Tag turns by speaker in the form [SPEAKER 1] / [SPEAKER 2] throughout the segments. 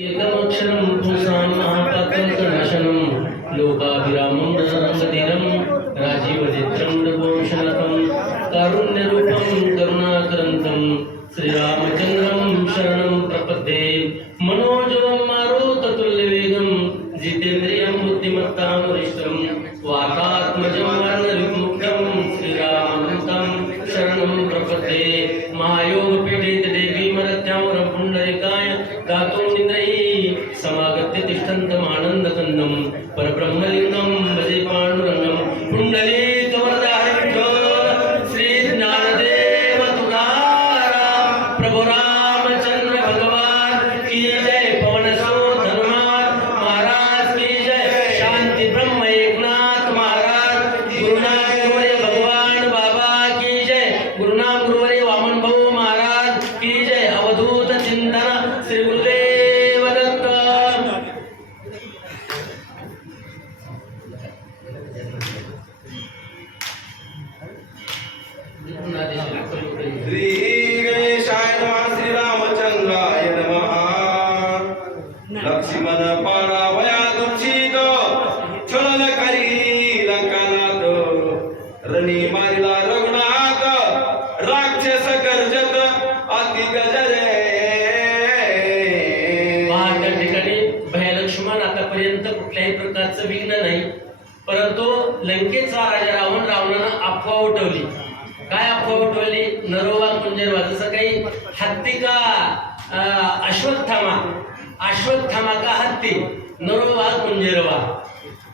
[SPEAKER 1] ఏకమక్షరం పుంసాన్నః పతంత నశనం లోకాభిరామం రసరంగదినం రాజీవచిత్రం రఘువంశనకం కారుణ్యరూపం కరుణాకరంతం శ్రీరామచంద్రం శరణం ప్రపద్దే మనోజవం మారోతతుల్య వేగం జితేంద్రియం బుద్ధిమత్తామరిష్టం వాతార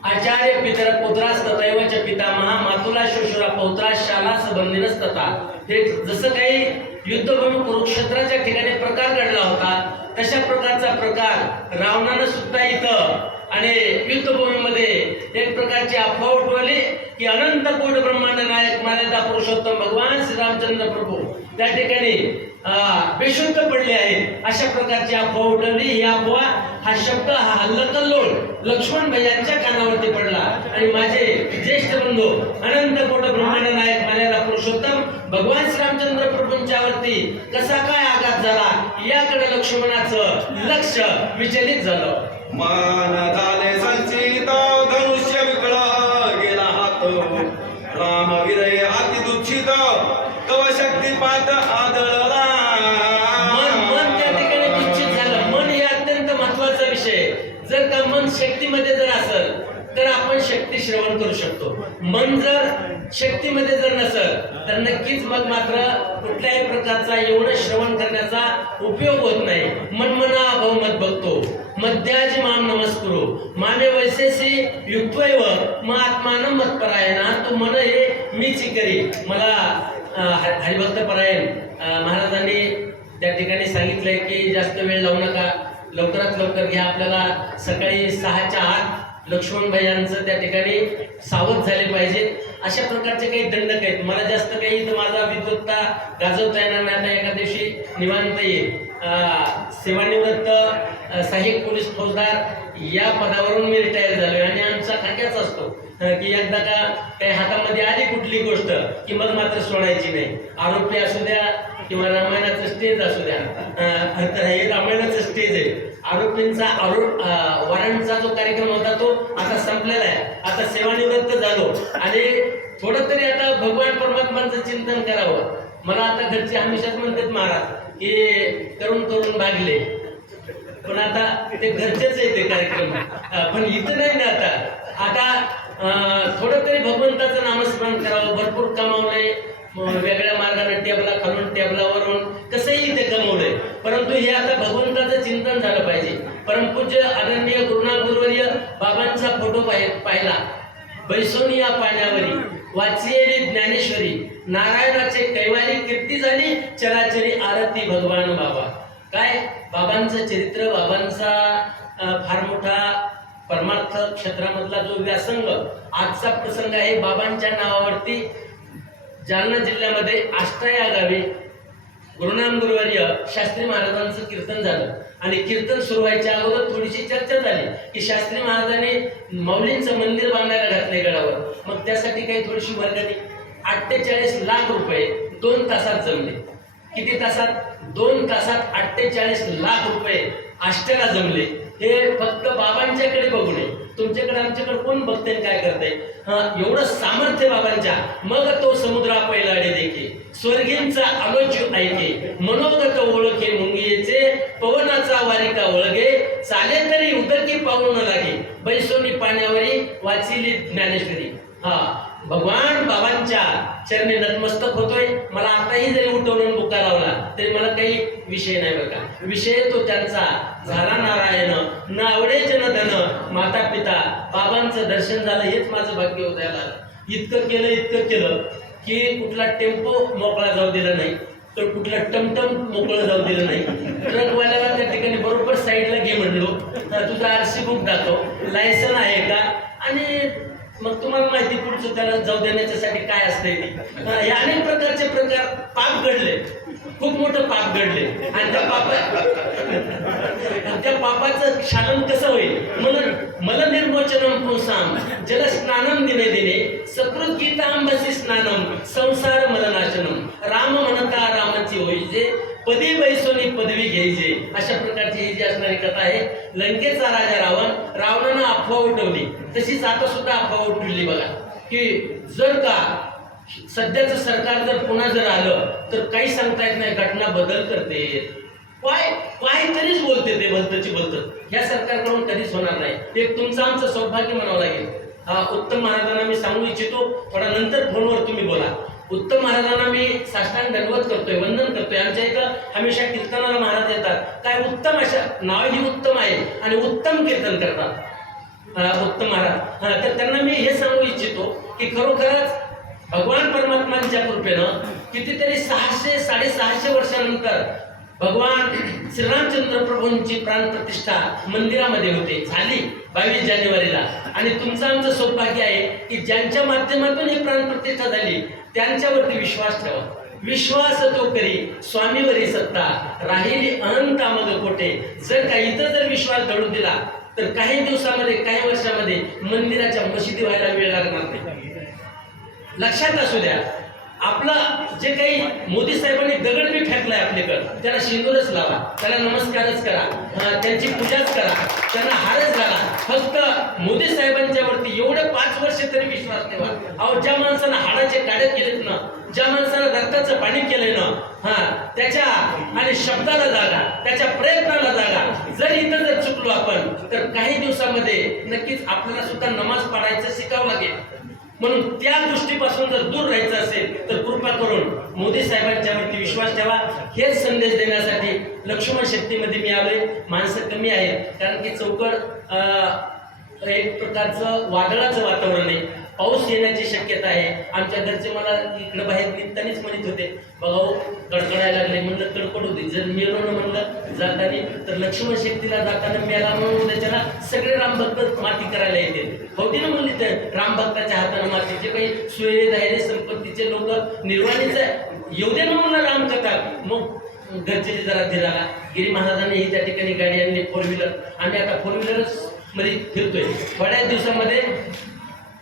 [SPEAKER 1] आचार्य पितर पुत्रास तथैवच पितामहा मातुला शुश्रा पौत्रास शाला सबंधिनस तथा. हे जसं काही युद्धभूमी कुरुक्षेत्राच्या ठिकाणी प्रकार घडला होता तशा प्रकारचा प्रकार रावणानं सुद्धा इथं. आणि युद्धभूमीमध्ये एक प्रकारची अफवा उठवली की अनंत कोट ब्रह्मांड नायक मान्यता पुरुषोत्तम भगवान श्रीरामचंद्र प्रभू. त्या ठिकाणी बेशुद्ध पडले आहे अशा प्रकारची अफवा उठवली ही अफवा हा शब्द हा हल्लकल्लोळ लक्ष्मण भैयांच्या कानावरती पडला. आणि माझे ज्येष्ठ बंधू अनंत कोट ब्रह्मांड नायक मर्यादा पुरुषोत्तम भगवान श्रीरामचंद्र प्रभूंच्यावरती कसा काय आघात झाला याकडे लक्ष्मणाचं लक्ष विचलित झालं.
[SPEAKER 2] धनुष्य विकळ गेला हात. राम विरय अति दुःखित तव
[SPEAKER 1] शक्ती पात शक्ती श्रवण करू शकतो. मन जर शक्तीमध्ये जर नसेल तर नक्कीच मग मात्र कुठल्याही प्रकारचा एवढं श्रवण करण्याचा उपयोग होत नाही. मनमना बहुमत बघतो. मध्याजी माम नमस्कुरो. माने वैसेसी युक्तैव मग आत्मानं मत्परायणा तो मन हे मीच करी. मला हरिभक्त परायण. महाराजांनी त्या ठिकाणी सांगितलंय की जास्त वेळ लावू नका. लवकरात लवकर घ्या. आपल्याला सकाळी सहाच्या आत लक्ष्मण यांचं त्या ठिकाणी सावध झाले पाहिजेत अशा प्रकारचे काही दंडक आहेत. मला जास्त काही इथं माझा विद्वत्ता गाजवता येणार नाही. आता एका दिवशी निवांत येईल. सेवानिवृत्त सहाय्यक पोलीस फौजदार या पदावरून मी रिटायर झालो आणि आमचा खाक्याच असतो. की एकदा का काही हातामध्ये आली कुठली गोष्ट की मग मात्र सोडायची नाही. आरोपी असू द्या किंवा रामायणाचं स्टेज असू द्या. तर हे रामायणाचं स्टेज आहे. आरोपींचा आरोप वॉरंटचा जो कार्यक्रम होता तो आता संपलेला आहे. आता सेवानिवृत्त झालो. आणि थोडं तरी आता भगवान परमात्मांचं चिंतन करावं. मला आता घरचे हमेशाच म्हणतात महाराज की करून करून भागले. पण आता ते घरचेच आहे ते कार्यक्रम. पण इथं नाही ना आता. आता थोडं तरी भगवंताचं नामस्मरण करावं भरपूर कमावलंय. वेगळ्या मार्गाने टेबला खालून टेबलावरून कसंही ते कमवलंय. परंतु हे आता भगवंताचं चिंतन झालं पाहिजे. परमपूज्य आदरणीय गुरुनाथ गुरुवर्य बाबांचा फोटो पाहि- पाहिला. बैसोनी या पाण्यावरी वाचियेली ज्ञानेश्वरी नारायणाचे कैवारी कीर्ती झाली चराचरी आरती भगवान बाबा. काय? बाबांचं चरित्र बाबांचा फार मोठा परमार्थ क्षेत्रामधला जो व्यासंग आजचा प्रसंग आहे बाबांच्या नावावरती जालना जिल्ह्यामध्ये आष्टा या गावी गुरुनाम गुरुवर्य शास्त्री महाराजांचं कीर्तन झालं. आणि कीर्तन सुरू व्हायच्या अगोदर थोडीशी चर्चा झाली की शास्त्री महाराजांनी माऊलींचं मंदिर बांधायला घातले गडावर. मग त्यासाठी काही थोडीशी वर्गणी. अठ्ठेचाळीस लाख रुपये दोन तासात जमले. किती तासात? दोन तासात अठ्ठेचाळीस लाख रुपये आष्ट्याला जमले. हे फक्त बाबांच्याकडे बघू नये. तुमच्याकडे आमच्याकडे कोण बघते काय करते हा एवढं सामर्थ्य बाबांच्या. मग तो समुद्रा पैलाडे देखे. स्वर्गींचा आलोच्य ऐके. मनोगत ओळखे मुंगियेचे पवनाचा वारिका ओळगे. चाले तरी उदकी न लागे. बैसोनी पाण्यावरी वाचिली ज्ञानेश्वरी. हा भगवान बाबांच्या चरणी नतमस्तक होतोय. मला आताही जरी उठवून बुका लावला तरी मला काही विषय नाही बघा विषय तो त्यांचा झाला नारायण न आवडे जन धन माता पिता बाबांचं दर्शन झालं हेच माझं भाग्य होतं याला इतकं केलं इतकं केलं की कुठला टेम्पो मोकळा जाऊ दिला नाही. तर कुठला टमटम मोकळं जाऊ दिलं नाही. ट्रकवाल्याला त्या ठिकाणी बरोबर साईडला घे म्हणलो. तर तुझा आरसी बुक दाखव. लायसन आहे का? आणि मग तुम्हाला माहिती पुढचं त्याला जाऊ देण्याच्यासाठी काय असते हे अनेक प्रकारचे प्रकार पाप घडले. खूप मोठं पाप घडले. आणि त्या पापा त्या पापाचं क्षालन कसं होईल? म्हणून मल निर्मोचनम पुंसाम जल स्नानम दिने दिने सकृत गीतांबसी स्नानम संसार मलनाशनम राम म्हणता रामाची होईजे पदी बैसोनी पदवी घ्यायचे अशा प्रकारची ही जी असणारी कथा आहे. लंकेचा राजा रावण रावणानं अफवा उठवली. तशीच आता सुद्धा अफवा उठवली बघा. की जर का सध्याचं सरकार जर पुन्हा जर आलं तर काही सांगता येत नाही घटना बदल करते. काय काय तरीच बोलते ते बलतची बलत. ह्या सरकारकडून कधीच होणार नाही. एक तुमचं आमचं सौभाग्य म्हणावं लागेल. हा उत्तम महाराजांना मी सांगू इच्छितो. थोडा नंतर फोनवर तुम्ही बोला. उत्तम महाराजांना साष्टांग दंडवत करतोय वंदन करतोय. आमच्या इथं हमेशा कीर्तनाला महाराज येतात. काय उत्तम अशा नाव ही उत्तम आहे आणि उत्तम कीर्तन करतात. उत्तम महाराज. हा, तर त्यांना मी हे सांगू इच्छितो की खरोखरच भगवान परमात्मांच्या कृपेनं कितीतरी सहाशे साडेसहाशे वर्षानंतर भगवान श्रीरामचंद्र प्रभूंची प्राणप्रतिष्ठा मंदिरामध्ये होते. झाली बावीस जानेवारीला. आणि तुमचं आमचं सौभाग्य आहे की ज्यांच्या माध्यमातून ही प्राणप्रतिष्ठा झाली त्यांच्यावरती विश्वास ठेवा. विश्वास तो करी स्वामीवरी सत्ता. राहिली अनंत मग कोठे? जर काही इतर जर विश्वास घडून दिला तर काही दिवसामध्ये काही वर्षामध्ये मंदिराच्या मशिदी व्हायला वेळ लागणार नाही. लक्षात असू द्या आपला जे काही मोदी साहेबांनी दगड बी फेकलाय आपल्याकडं त्याला शेंदूरच लावा त्याला नमस्कारच करा त्यांची पूजाच करा त्यांना हारच घाला. फक्त मोदी साहेबांच्या वरती एवढे पाच वर्ष तरी विश्वास ठेवा. अहो ज्या माणसानं हाडाचे काढे केलेत ना ज्या माणसानं रक्ताचं पाणी केलंय ना हा त्याच्या आणि शब्दाला जागा त्याच्या प्रयत्नाला जागा. जर इथं जर चुकलो आपण तर काही दिवसामध्ये नक्कीच आपल्याला सुद्धा नमाज पाडायचं शिकावं लागेल. म्हणून त्या गोष्टीपासून जर दूर राहायचं असेल तर कृपा करून मोदी साहेबांच्यावरती विश्वास ठेवा. हेच संदेश देण्यासाठी लक्ष्मण शक्तीमध्ये मी आलोय. माणसं कमी आहेत. कारण की चौकड एक प्रकारचं वादळाचं वातावरण आहे. पाऊस येण्याची शक्यता आहे. आमच्या घरचे मला इकडं बाहेर निघतानीच म्हणत होते बघा हो, कडकडायला लागले म्हणलं कडकड होते जर मेलो न म्हणलं जातानी तर लक्ष्मण शक्तीला जाताना मेला म्हणून त्याच्याला सगळे रामभक्त माती करायला येते. होती ना म्हणली तर रामभक्ताच्या हाताने मातीचे काही सुये राहिले संपत्तीचे लोक निर्वाणीच येऊ दे ना म्हणलं रामकथा मग घरचे जरा दिला गिरी महाराजांनी ही त्या ठिकाणी गाडी आणली फोर व्हीलर आम्ही आता फोर व्हीलरच मध्ये फिरतोय. थोड्याच दिवसामध्ये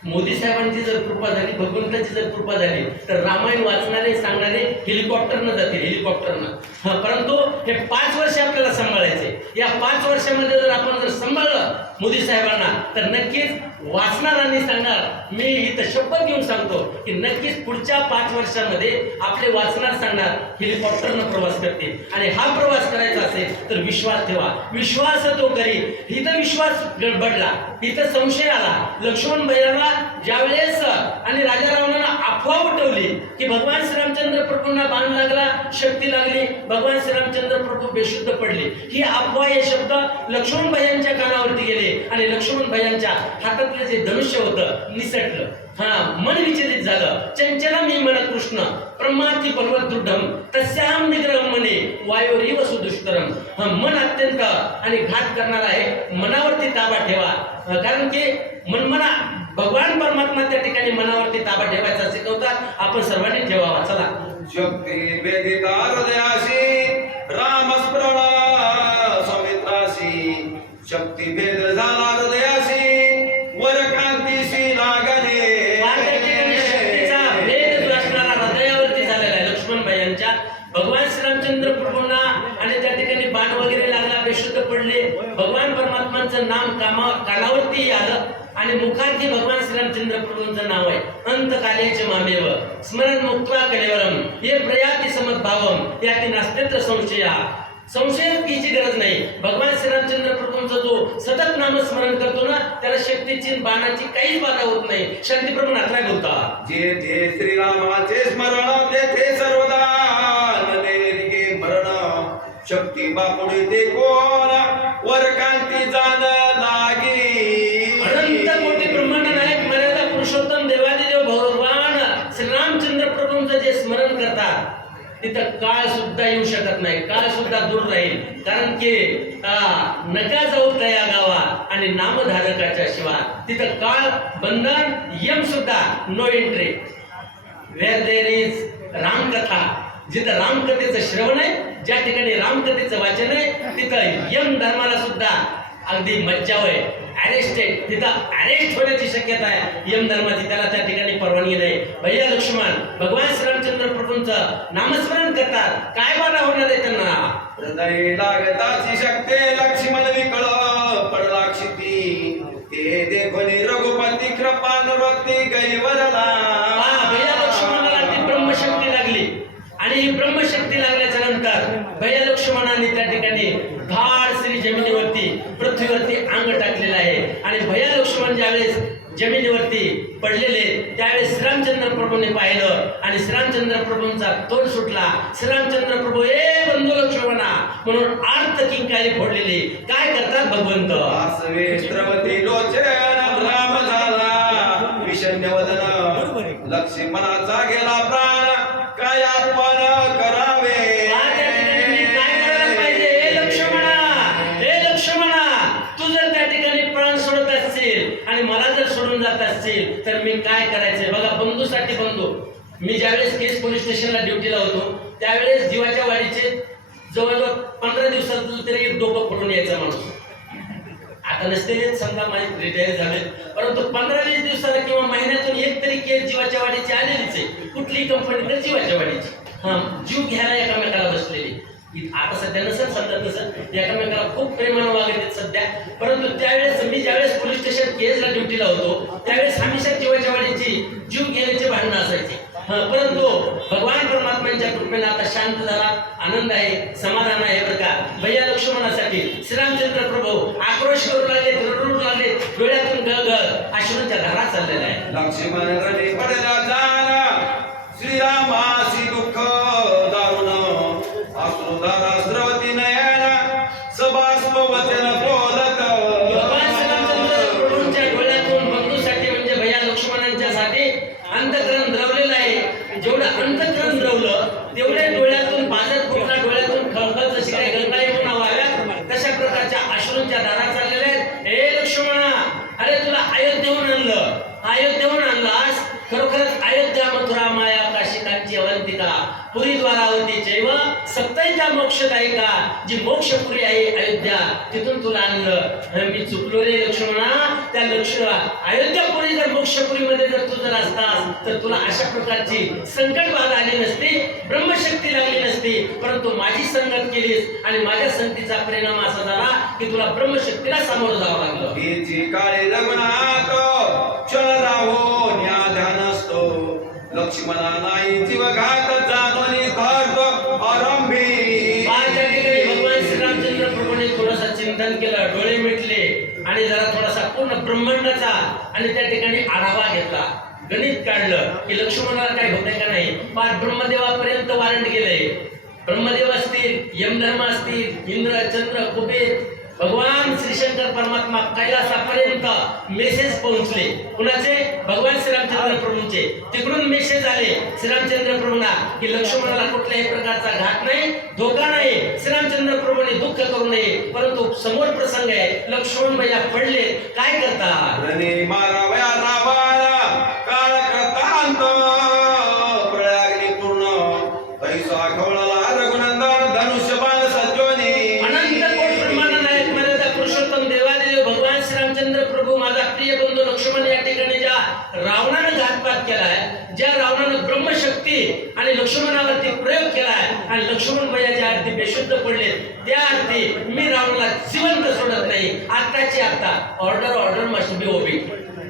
[SPEAKER 1] मोदी साहेबांची जर कृपा झाली भगवंताची जर कृपा झाली तर रामायण वाचणारे सांगणारे हेलिकॉप्टरनं जातील हेलिकॉप्टरनं परंतु हे पाच वर्ष आपल्याला सांभाळायचे. या पाच वर्षामध्ये जर आपण जर सांभाळलं मोदी साहेबांना तर नक्कीच वाचणाऱ्यांनी सांगणार. मी इथं शपथ घेऊन सांगतो की नक्कीच पुढच्या पाच वर्षामध्ये आपले वाचणार सांगणार हेलिकॉप्टरनं प्रवास करतील. आणि हा प्रवास करायचा असेल तर विश्वास ठेवा. विश्वास तो करी इथं विश्वास गडबडला. इथं संशय आला. लक्ष्मण भैयाला ज्यावेळेस आणि राजा रावणाला अफवा उठवली की भगवान श्रीरामचंद्र प्रभूंना बाण लागला शक्ती लागली भगवान श्रीरामचंद्र प्रभू बेशुद्ध पडले. ही अफवा हे शब्द लक्ष्मण भैयांच्या कानावरती गेले. आणि लक्ष्मण भैयांच्या आपलं जे धनुष्य होतं निसटलं. हा मन विचलित झालं. चंचला मी मन कृष्ण प्रमाती पर्वत दृढम तस्याम निग्रह मने वायोरीव सुदुष्करम. हा मन अत्यंत आणि घात करणार आहे. मनावरती ताबा ठेवा. कारण की मनमना भगवान परमात्मा त्या ठिकाणी मनावरती ताबा ठेवायचा शिकवतात. आपण सर्वांनी ठेवावा. चला.
[SPEAKER 2] शक्ती
[SPEAKER 1] प्रभूंचं नाम कामा कानावरती आलं आणि मुखार्थी भगवान श्रीरामचंद्र प्रभूंचं नाव आहे. अंतकालेचे मामेव स्मरण मुक्त्वा कलेवरम हे प्रयाती समद्भावम याती नास्तेत्र संशया. संशयाची गरज नाही. भगवान श्रीरामचंद्र प्रभूंचा जो सतत नामस्मरण करतो ना त्याला शक्तीची बाणाची काहीच बाधा होत नाही. शांतीप्रभू नात्रा बोलतात.
[SPEAKER 2] जे जे श्रीरामाचे स्मरण तेथे सर्वदा शक्ती बापुडे ते कोण वर कांती जाण लागे.
[SPEAKER 1] अनंत कोटी ब्रह्मांड नायक मर्यादा पुरुषोत्तम देवादिदेव भगवान श्रीरामचंद्र प्रभूंचं जे स्मरण करतात तिथं काळ सुद्धा येऊ शकत नाही. काळ सुद्धा दूर राहील. कारण की नका जाऊ तया गावा आणि नामधारकाच्या शिवाय तिथं काळ बंधन यम सुद्धा no entry where there is रामकथा जिथं रामकथेचं श्रवण आहे ज्या ठिकाणी रामकथेचं वाचन आहे तिथं यम धर्माला सुद्धा अगदी मज्जा होय अरेस्टेड तिथं अरेस्ट होण्याची शक्यता आहे. यम धर्माची त्याला त्या ठिकाणी परवानगी नाही. भैया लक्ष्मण भगवान श्रीरामचंद्र प्रभूंचं नामस्मरण करतात. काय बाधा होणार आहे त्यांना?
[SPEAKER 2] हृदय लागताची शक्ती लक्ष्मण विकळ. पडला क्षिती ते देखून रघुपती कृपान भक्ती गैवरला
[SPEAKER 1] भैया लक्ष्मणाला ती ब्रह्मशक्ती लागली आणि ही ब्रह्मशक्ती लागल्याच्या नंतर भैया लक्ष्मणाने त्या ठिकाणी धाड श्री जमिनीवरती पृथ्वीवरती अंग टाकलेलं आहे. आणि भैया लक्ष्मण ज्यावेळेस जमिनीवरती पडलेले त्यावेळेस श्रीरामचंद्र प्रभूने पाहिलं आणि श्रीरामचंद्र प्रभूंचा तोल सुटला. श्रीरामचंद्र प्रभू ए बंधू लक्ष्मणा म्हणून आर्त किंकाळी फोडलेली. काय करतात भगवंत?
[SPEAKER 2] राम झाला. लक्ष्मणाचा गेला
[SPEAKER 1] आणि मला जर सोडून जात असतील तर मी काय करायचंय? बघा बंधूसाठी बंधू. मी ज्यावेळेस केस पोलीस स्टेशनला ड्युटीला होतो त्यावेळेस जीवाच्या वाढीचे जवळजवळ पंधरा दिवसात तरी एक डोकं फुटून यायचा माणूस. आता नसते समजा माझे रिटायर झाले. परंतु पंधरा वीस दिवसाला किंवा महिन्यातून एक तरी केस जीवाच्या वाढीची आलेलीच आहे. कुठलीही कंपनी तर जीवाच्या वाढीची. हा जीव घ्यायला एकामेकाला बसलेली. आता सध्या नसेल समजा नसेल एकामेकाला खूप प्रेमानं वागत आहेत सध्या. परंतु त्यावेळेस मी ज्यावेळेस पोलीस स्टेशन केसला ड्युटीला होतो त्यावेळेस हमेशा जीवाच्या वाढीची जीव गेल्याचे भांडणं असायचे. परंतु भगवान परमात्म्यांच्या कृपेने आता शांत झाला आनंद आहे समाधान आहे बरं का. भैया लक्ष्मणासाठी श्रीरामचंद्र प्रभू आक्रोश करू लागले रडू लागले डोळ्यातून गळगळ गळ. अश्रूंच्या धारा चाललेल्या आहे.
[SPEAKER 2] लक्ष्मण रणे
[SPEAKER 1] Santana. मोक्षक आहे का? जी मोक्षपुरी आहे अयोध्या तिथून तुला आणलं. मी चुकलो रे लक्ष्मणा. त्या लक्ष्मण अयोध्यापुरी जर मोक्षपुरीमध्ये जर तू जर असतास तर तुला अशा प्रकारची संकट बाधा आली नसती ब्रह्मशक्ती लागली नसती. परंतु माझी संगत केलीस आणि माझ्या संगतीचा परिणाम असा झाला की तुला ब्रह्मशक्तीला सामोरं जावं लागलं.
[SPEAKER 2] हिची काळे रघुनाथ क्षण राहो ज्ञान असतो लक्ष्मणा नाही जीव घात
[SPEAKER 1] थोडंसं केलं डोळे मिटले आणि जरा थोडासा पूर्ण ब्रह्मांडाचा आणि त्या ठिकाणी आढावा घेतला. गणित काढलं की लक्ष्मणाला काय होतंय का नाही? पार ब्रह्मदेवापर्यंत वारंट गेलंय. ब्रह्मदेव असतील यमधर्म असतील इंद्र चंद्र कुबेर भगवान श्रीशंकर परमात्मा कैलासापर्यंत मेसेज पोहोचले. कुणाचे? भगवान श्रीरामचंद्र प्रभूंचे. तिकडून मेसेज आले श्रीरामचंद्र प्रभूंना की लक्ष्मणाला कुठल्याही प्रकारचा घात नाही धोका नाही. श्रीरामचंद्र दुःख करू नये परंतु समोर प्रसंग आहे लक्ष्मण मैया पडले काय करता?
[SPEAKER 2] रणे मारावया रामाला काळ करता अंतर पूर्ण ऐसा खवळला रघुनंदन धनुष्यबाण सज्जोनी
[SPEAKER 1] अनंत कोट ब्रह्मांड नायक मर्यादा पुरुषोत्तम देवादेव भगवान श्रीरामचंद्र प्रभू माझा प्रिय बंधू लक्ष्मण या ठिकाणी ज्या रावणानं घातपात केलाय ज्या रावणानं ब्रह्मशक्ती आणि लक्ष्मणावरती प्रयोग केलाय आणि लक्ष्मण भैया ज्या अर्थी बेशुद्ध पडले त्या अर्थी मी रावणाला जिवंत सोडत नाही आत्ताची order order must be obey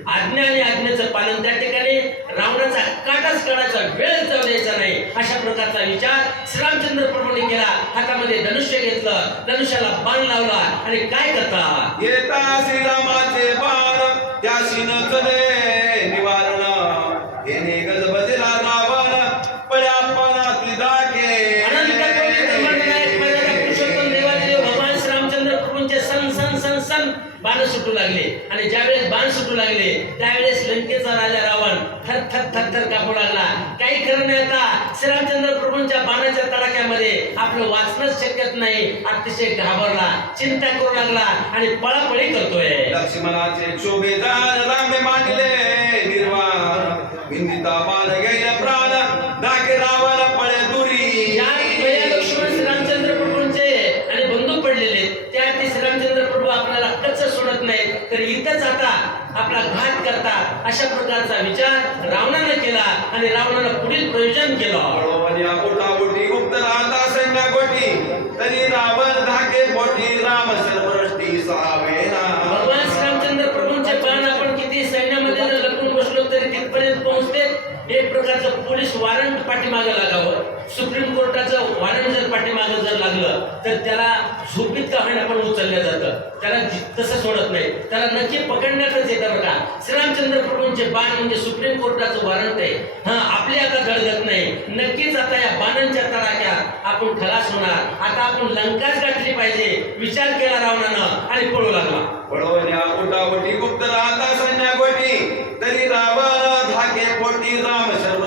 [SPEAKER 1] आज्ञा आणि आज्ञेचं पालन त्या ठिकाणी रावणाचा काटाच काढायचा वेळ द्यायचा नाही. अशा प्रकारचा विचार श्रीरामचंद्र प्रभूंनी केला. हातामध्ये धनुष्य घेतलं धनुष्याला बाण लावला आणि काय करता?
[SPEAKER 2] येता श्रीरामाचे बाण त्याशी न
[SPEAKER 1] ज्यावेळेस सुटू लागले. त्यावेळेस लंकेचा राजा रावण थर थर थर थर कापू लागला. काही खरं नाही आता. श्रीरामचंद्र प्रभूंच्या बाणाच्या तडाख्यामध्ये आपलं वाचणंच शक्यत नाही. अतिशय घाबरला चिंता करू लागला आणि पळापळी करतोय.
[SPEAKER 2] लक्ष्मणाचे शोभेदार रामे मांडले. निर्वाण विंदिता बाण गेले
[SPEAKER 1] आपला घात करतात अशा प्रकारचा विचार रावणानं केला आणि रावणानं पुढील प्रयोजन केलं.
[SPEAKER 2] तरी रावण धाके पोटी राम सर्वृष्टी सहावेना
[SPEAKER 1] भगवान श्रीरामचंद्र प्रभूंचे बाण आपण किती सैन्यामध्ये जर लपून बसलो तरी तिथपर्यंत पोहोचते. एक प्रकारचं पोलीस वॉरंट पाठीमागे लागावं. सुप्रीम कोर्टाचं वॉरंट जर पाठीमागे जर लागलं तर त्याला झोपीत का होईना पण उचललं जातं. त्याला तसं सोडत नाही. त्याला नक्की पकडण्यातच येतं बघा. श्रीरामचंद्र प्रभूंचे बाण म्हणजे सुप्रीम कोर्टाचं वॉरंट आहे. हा आपली आता धडगत नाही. नक्कीच आता या बाणांच्या तडाख्यात आपण खलास होणार. आता आपण लंकाच गाठली पाहिजे. विचार केला रावणानं आणि पळू लागला.
[SPEAKER 2] पळवण्या उठावटी गुप्त राहता सैन्या गोटी तरी रावण धाके पोटी राम सर्वृष्टी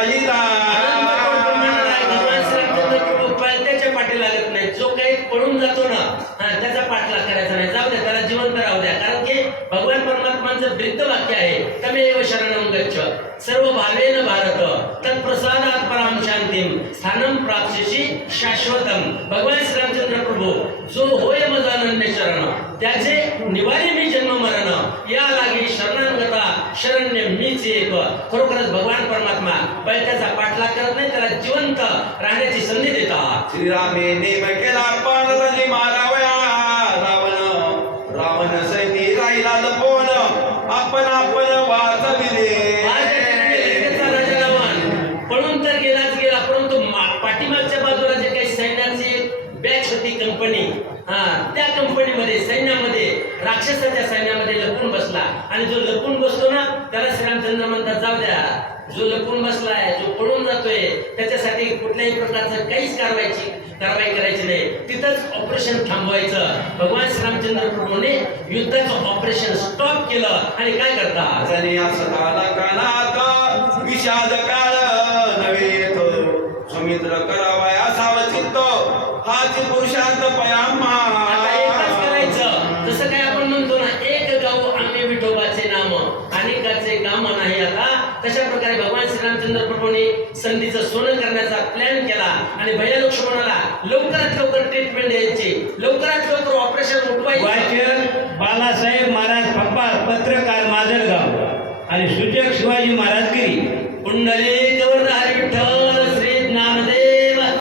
[SPEAKER 2] संकटी
[SPEAKER 1] भगवान श्रीरामचंद्र प्रभू पाठी लागत नाही. जो काही पळून जातो ना त्याचा पाठलाग करायचा नाही. जाऊ द्या त्याला जिवंत राहू द्या. कारण की भगवान परमात्माचं ब्रिद्ध वाक्य आहे तमेव शरणम गच्छ सर्व भावेन भारत तत्प्रसादात पराम शांतीम स्थानम प्राप्स्यशी शाश्वतम भगवान श्रीरामचंद्र प्रभू जो होय मज अनन्य शरण त्याचे निवारे मी जन्म मरण या लागी शरणांगता शरण्य मीच एक खरोखरच भगवान परमात्मा बैठ्याचा पाठलाग करत नाही त्याला जिवंत राहण्याची संधी देतात.
[SPEAKER 2] श्रीरामे नेम केला मारावया. रावण रावण सैनी राहिला लपवून आपण आपण वाचविले.
[SPEAKER 1] पळून तर गेलाच गेला परंतु पाठीमागच्या बाजूला जे काही सैन्याची बॅच होती कंपनी हा त्या कंपनीमध्ये सैन्यामध्ये राक्षसाच्या सैन्यामध्ये लपून बसला. आणि जो लपून बसतो ना त्याला श्रीरामचंद्र म्हणतात जाऊ द्या जो लपून बसलाय जो पळून जातोय त्याच्यासाठी कुठल्याही प्रकारचं काहीच कारवाईची कारवाई करायची नाही. तिथंच ऑपरेशन थांबवायचं. भगवान श्रीरामचंद्र प्रभूने युद्धाचं ऑपरेशन स्टॉप केलं. आणि काय करतात संधीचं सोनं करण्याचा प्लॅन केला. आणि भैया लक्ष्मणाला लवकरात लवकर ट्रीटमेंट द्यायचे लवकरात लवकर ऑपरेशन उठवायचं.
[SPEAKER 3] बालासाहेब महाराज पप्पा पत्रकार माजलगाव. आणि सूचक शिवाजी महाराज गिरी
[SPEAKER 1] पुंडली गवर्धन हरी विठ्ठल श्री ज्ञानदेव.